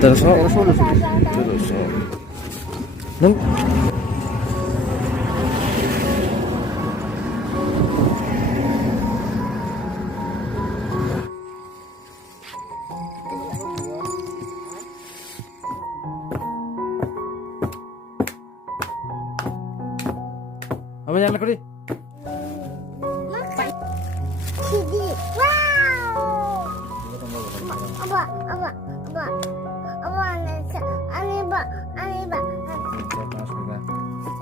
들어서 들어서 능 apa yang nak ni? Sini. Wow. Apa? Ani ba?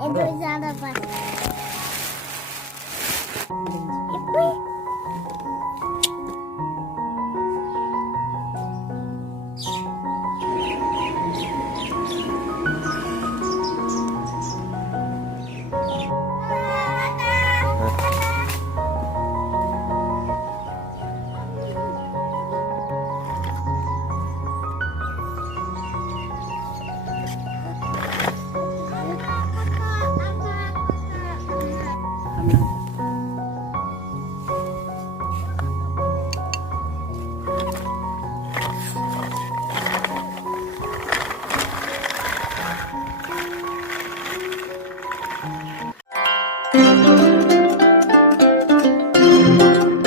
Itu sana pa. Amen.